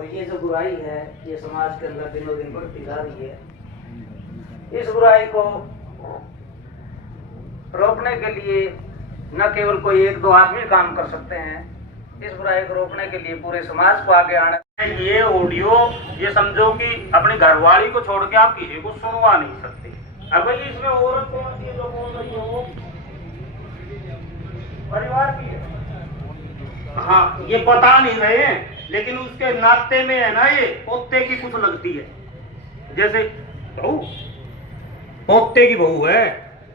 और ये जो बुराई है ये समाज के अंदर दिनों दिन बढ़ती जा रही है। इस बुराई को रोकने के लिए न केवल कोई एक दो आदमी काम कर सकते हैं, इस बुराई को रोकने के लिए पूरे समाज को आगे आना। ये ऑडियो ये समझो कि अपनी घरवाली को छोड़ के आप किसी को सुनवा नहीं सकते। अब भाई इसमें औरत कौन सी है जो बोल रही है, वो परिवार की है। हाँ, ये बता नहीं रहे हैं, लेकिन उसके नाते में है ना, ये पोते की कुछ लगती है। जैसे बहू, पोते की बहू है,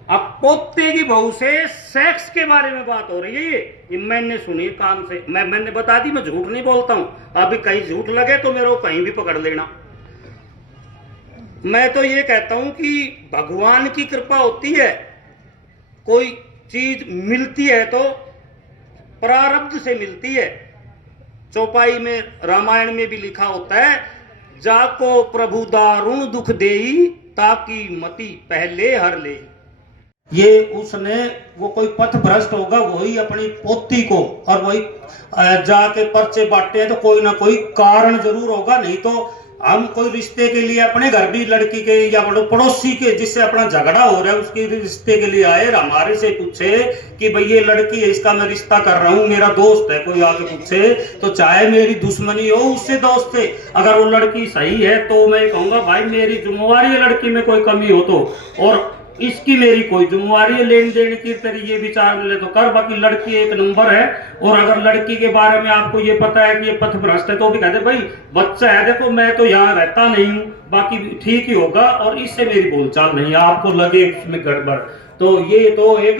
अब पोते की बहू से सेक्स के बारे में बात हो रही है। ये मैंने सुनी कान से, मैंने बता दी, मैं झूठ नहीं बोलता हूं। अभी कहीं झूठ लगे तो मेरे को कहीं भी पकड़ लेना। मैं तो ये कहता हूं कि भगवान की कृपा होती है, कोई चीज मिलती है तो प्रारब्ध से मिलती है। चौपाई में रामायण में भी लिखा होता है, जाको प्रभु दारुण दुख देई ताकि मति पहले हर ले। ये उसने, वो कोई पथ भ्रष्ट होगा, वही अपनी पोती को और वही जाके पर्चे बांटे हैं, तो कोई ना कोई कारण जरूर होगा। नहीं तो हम कोई रिश्ते के लिए अपने घर भी लड़की के या पड़ोसी के जिससे अपना झगड़ा हो रहा है उसके रिश्ते के लिए आए, हमारे से पूछे कि भाई ये लड़की है, इसका मैं रिश्ता कर रहा हूँ, मेरा दोस्त है, कोई आके पूछे तो चाहे मेरी दुश्मनी हो उससे दोस्त है, अगर वो लड़की सही है तो मैं कहूंगा भाई मेरी जिम्मेवारी है लड़की में कोई कमी हो तो, और इसकी मेरी कोई जिम्मेवारी है लेन देन की, तेरी ये विचार मिले तो कर, बाकी लड़की एक नंबर है। और अगर लड़की के बारे में आपको ये पता है कि ये पथ भ्रष्ट है तो भी कहते भाई बच्चा है, देखो मैं तो यहाँ रहता नहीं हूँ, बाकी ठीक ही होगा और इससे मेरी बोलचाल नहीं है, आपको लगे इसमें गड़बड़, तो ये तो एक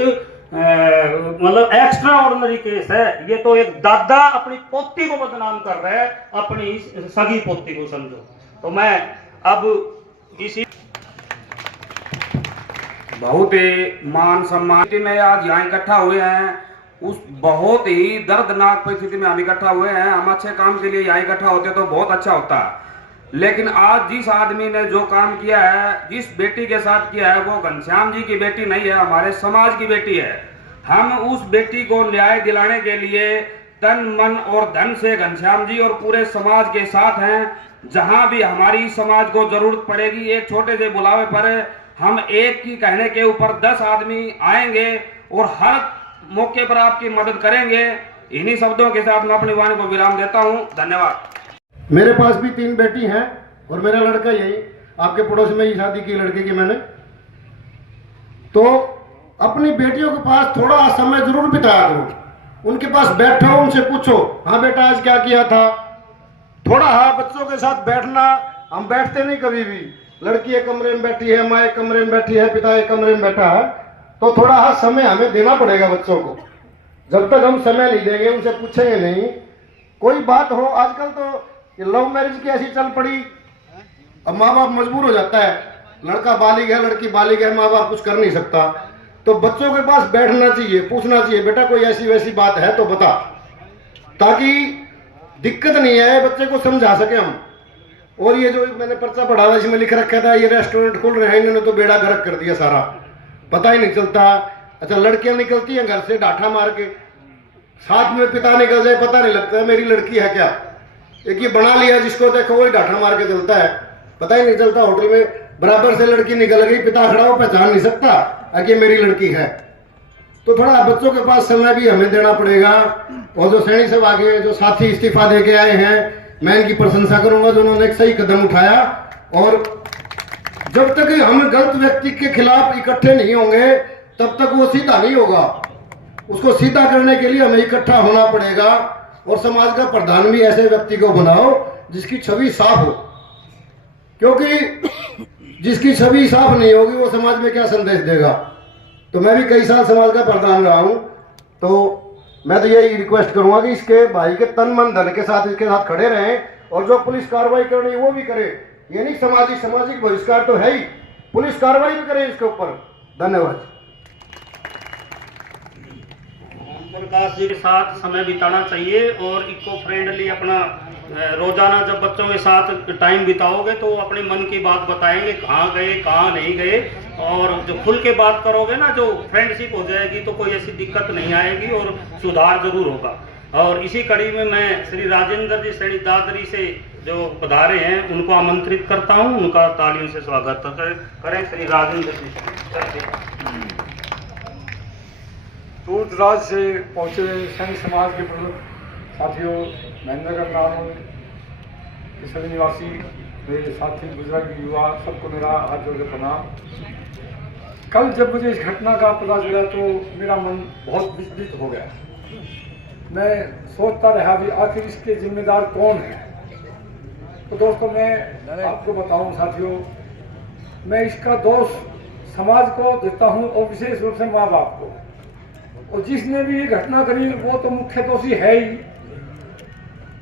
मतलब एक्स्ट्रा ऑर्डिनरी केस है। ये तो एक दादा अपनी पोती को बदनाम कर रहा है, अपनी सगी पोती को समझो। तो मैं अब इसी बहुत ही मान सम्मान में आज यहाँ इकट्ठा हुए हैं, उस बहुत ही दर्दनाक परिस्थिति में हम इकट्ठा हुए हैं। हम अच्छे काम के लिए यहाँ इकट्ठा होते तो बहुत अच्छा होता, लेकिन आज जिस आदमी ने जो काम किया है, जिस बेटी के साथ किया है, वो घनश्याम जी की बेटी नहीं है, हमारे समाज की बेटी है। हम उस बेटी को न्याय दिलाने के लिए तन मन और धन से घनश्याम जी और पूरे समाज के साथ हैं। जहां भी हमारी समाज को जरूरत पड़ेगी, एक छोटे से बुलावे पर हम एक की कहने के ऊपर 10 आदमी आएंगे और हर मौके पर आपकी मदद करेंगे। इन्हीं शब्दों के साथ मैं अपनी वाणी को विराम देता हूं। धन्यवाद। मेरे पास भी 3 बेटी हैं और मेरा लड़का यही आपके पड़ोस में ही शादी की लड़के की मैंने, तो अपनी बेटियों के पास थोड़ा समय जरूर बिताया करो, उनके पास बैठो, उनसे पूछो, हाँ बेटा आज क्या किया था। थोड़ा हाँ बच्चों के साथ बैठना, हम बैठते नहीं कभी भी, लड़की एक कमरे में बैठी है, माँ एक कमरे में बैठी है, पिता एक कमरे में बैठा है, तो थोड़ा हाँ समय हमें देना पड़ेगा बच्चों को। जब तक हम समय नहीं देंगे, उनसे पूछेंगे नहीं, कोई बात हो, आजकल तो ये लव मैरिज की ऐसी चल पड़ी, अब माँ बाप मजबूर हो जाता है, लड़का बालिग है, लड़की बालिग है, माँ बाप कुछ कर नहीं सकता, तो बच्चों के पास बैठना चाहिए, पूछना चाहिए, बेटा कोई ऐसी वैसी बात है तो बता, ताकि दिक्कत नहीं है, बच्चे को समझा सके हम। और ये जो मैंने पर्चा पढ़ा था इसमें लिख रखा था ये रेस्टोरेंट खुल रहे हैं, इन्होंने तो बेड़ा गर्क कर दिया सारा, पता ही नहीं चलता। अच्छा लड़कियां निकलती हैं घर से डांठा मार के, साथ में पिता निकल जाए पता नहीं लगता है मेरी लड़की है क्या। एक ये बना लिया जिसको देखो वही डांठा मार के चलता है, पता ही नहीं चलता। होटल में बराबर से लड़की निकल गई, पिता खड़ा हो पहचान नहीं सकता कि मेरी लड़की है। तो थोड़ा बच्चों के पास समय भी हमें देना पड़ेगा। और जो सैनी सब आगे जो साथी इस्तीफा दे के आए हैं, मैं इनकी प्रशंसा करूंगा जो उन्होंने एक सही कदम उठाया। और जब तक हम गलत व्यक्ति के खिलाफ इकट्ठे नहीं होंगे तब तक वो सीधा नहीं होगा, उसको सीधा करने के लिए हमें इकट्ठा होना पड़ेगा। और समाज का प्रधान भी ऐसे व्यक्ति को बनाओ जिसकी छवि साफ हो, क्योंकि जिसकी छवि साफ नहीं होगी वो समाज में क्या संदेश देगा। तो मैं भी कई साल समाज का प्रधान रहा हूं, तो मैं तो यही रिक्वेस्ट करूंगा कि इसके भाई के तन मन धन के साथ इसके साथ खड़े रहें और जो पुलिस कार्रवाई करनी है वो भी करे। ये नहीं सामाजिक बहिष्कार तो है ही, पुलिस कार्रवाई भी करे इसके ऊपर। धन्यवाद। प्रकाश जी के साथ समय बिताना चाहिए और इको फ्रेंडली अपना रोजाना जब बच्चों के साथ टाइम बिताओगे तो अपने मन की बात बताएंगे, कहाँ गए कहाँ नहीं गए, और जो खुल के बात करोगे ना, जो फ्रेंडशिप हो जाएगी तो कोई ऐसी दिक्कत नहीं आएगी और सुधार जरूर होगा। और इसी कड़ी में मैं श्री राजेंद्र जी श्रेणी दादरी से जो पधारे हैं उनको आमंत्रित करता हूं, उनका तालियों से स्वागत करें। श्री राजेंद्र जी दूर दराज से पहुँचे सैनिक समाज के प्रमुख साथियों, महेंद्रगढ़ ग्रामीण के सभी निवासी, मेरे साथी बुजुर्ग युवा, सबको मेरा हाथ जोड़ के प्रणाम। कल जब मुझे इस घटना का पता चला तो मेरा मन बहुत विचलित हो गया। मैं सोचता रहा भी आखिर इसके जिम्मेदार कौन है। तो दोस्तों, मैं आपको बताऊं साथियों, मैं इसका दोष समाज को देता हूं और विशेष रूप से माँ बाप को। और जिसने भी ये घटना करी वो तो मुख्य दोषी है ही।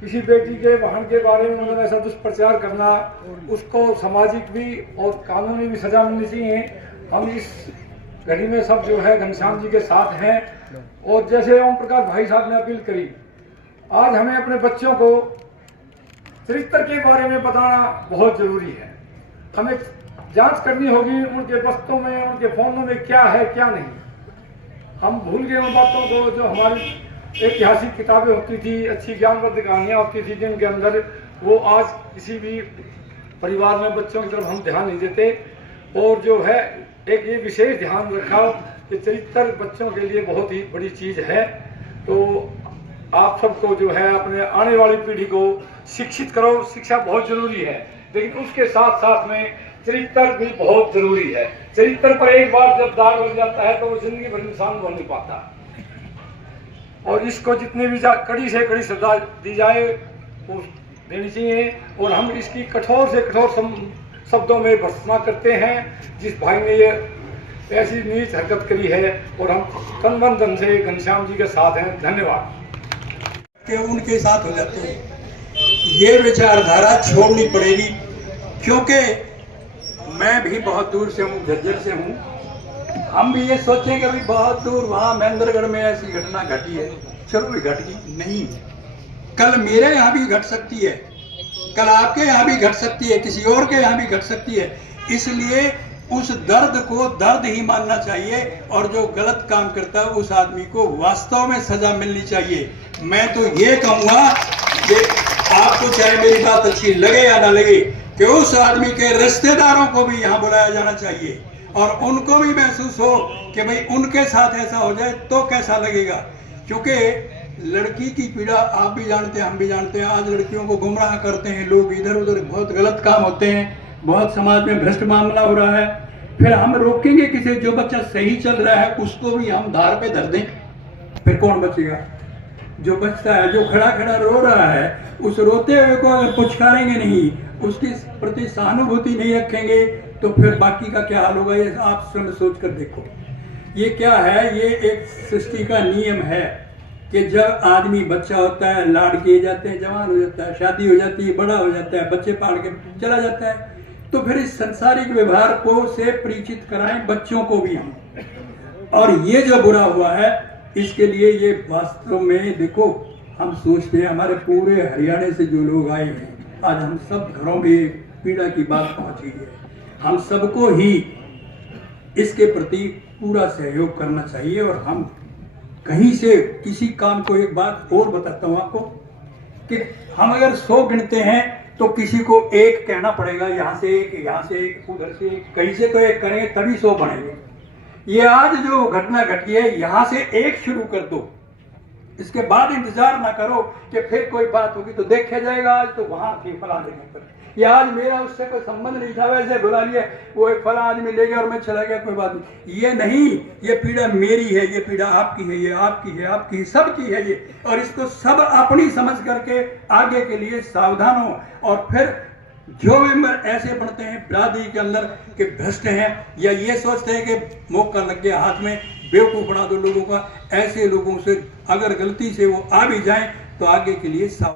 किसी बेटी के बहन के बारे में उन्होंने ऐसा दुष्प्रचार करना, उसको सामाजिक भी और कानूनी भी सजा मिलनी चाहिए। हम इस घड़ी में सब जो है घनश्याम जी के साथ हैं। और जैसे ओम प्रकाश भाई साहब ने अपील करी, आज हमें अपने बच्चों को चरित्र के बारे में बताना बहुत जरूरी है। हमें जांच करनी होगी उनके बस्तों में, उनके फोनों में क्या है क्या नहीं। हम भूल गए उन बातों को जो हमारी ऐतिहासिक किताबें होती थी, अच्छी ज्ञानवर्धक कहानियाँ होती थी जिनके अंदर, वो आज किसी भी परिवार में बच्चों की तरफ हम ध्यान नहीं देते। और जो है एक ये विशेष ध्यान रखा कि चरित्र बच्चों के लिए बहुत ही बड़ी चीज़ है। तो आप सबको जो है अपने आने वाली पीढ़ी को शिक्षित करो। शिक्षा बहुत जरूरी है, लेकिन उसके साथ साथ में चरित्र भी बहुत जरूरी है। चरित्र पर एक बार जब दाग लग जाता है तो वो जिंदगी भर इंसान बन नहीं पाता। और इसको जितनी भी कड़ी से कड़ी सजा दी जाए वो देनी चाहिए। और हम इसकी कठोर से कठोर शब्दों में भर्त्सना करते हैं जिस भाई ने ये ऐसी नीच हरकत करी है। और हम तन मन धन से घनश्याम जी के साथ हैं। धन्यवाद। कि उनके साथ हो जाते हैं, ये विचारधारा छोड़नी पड़ेगी। क्योंकि मैं भी बहुत दूर से हूँ, झज्जर से हूँ। हम भी ये सोचें कि भाई बहुत दूर वहाँ महेंद्रगढ़ में ऐसी घटना घटी है, चलो भी घट गई। नहीं, कल मेरे यहाँ भी घट सकती है, कल आपके यहाँ भी घट सकती है, किसी और के यहाँ भी घट सकती है। इसलिए उस दर्द को दर्द ही मानना चाहिए और जो गलत काम करता है उस आदमी को वास्तव में सजा मिलनी चाहिए। मैं तो ये कहूँगा कि आपको चाहे मेरी बात अच्छी लगे या ना लगे, कि उस आदमी के रिश्तेदारों को भी यहाँ बुलाया जाना चाहिए और उनको भी महसूस हो कि भाई उनके साथ ऐसा हो जाए तो कैसा लगेगा। क्योंकि लड़की की पीड़ा आप भी जानते हैं, हम भी जानते हैं। आज लड़कियों को गुमराह करते हैं लोग, इधर उधर बहुत गलत काम होते हैं, बहुत समाज में भ्रष्ट मामला हो रहा है। फिर हम रोकेंगे किसे? जो बच्चा सही चल रहा है उसको भी हम धार पे धर दें, फिर कौन बचेगा? जो बचता है, जो खड़ा खड़ा रो रहा है, उस रोते हुए को अगर पुचकारेंगे नहीं, उसके प्रति सहानुभूति नहीं रखेंगे तो फिर बाकी का क्या हाल होगा? ये आप स्वयं सोच कर देखो। ये क्या है? ये एक सृष्टि का नियम है कि जब आदमी बच्चा होता है, लाड़ किए जाते हैं, जवान हो जाता है, शादी हो जाती है, बड़ा हो जाता है, बच्चे पाल के चला जाता है, तो फिर इस संसारिक व्यवहार को से परिचित कराएं बच्चों को भी हम। और ये जो बुरा हुआ है इसके लिए ये वास्तव में देखो, हम सोचते हैं हमारे पूरे हरियाणा से जो लोग आए हैं, आज हम सब घरों में पीड़ा की बात पहुंची है। हम सबको ही इसके प्रति पूरा सहयोग करना चाहिए। और हम कहीं से किसी काम को, एक बात और बताता हूँ आपको कि हम अगर 100 गिनते हैं तो किसी को एक कहना पड़ेगा, यहाँ से एक, यहाँ से एक, उधर से एक, कहीं से तो एक करेंगे तभी 100 बनेंगे। ये आज जो घटना घटी है यहाँ से एक शुरू कर दो, इसके बाद इंतजार ना करो कि फिर कोई बात होगी तो देखा जाएगा। आज तो वहां थी फला जगह पर, ये आज मेरा उससे कोई संबंध नहीं था, वैसे बुला लिया, वो एक फला आदमी ले गया और मैं चला गया, कोई बात नहीं। ये नहीं, ये पीड़ा मेरी है, ये पीड़ा आपकी है, ये आपकी है, आपकी है, सबकी है ये। और इसको सब अपनी समझ करके आगे के लिए सावधान हो। और फिर जो मेंबर ऐसे बनते हैं बिरादरी के अंदर कि भ्रष्ट हैं या ये सोचते हैं कि मौका लग गया हाथ में, बेवकूफ बना दो लोगों का, ऐसे लोगों से अगर गलती से वो आ भी जाएं तो आगे के लिए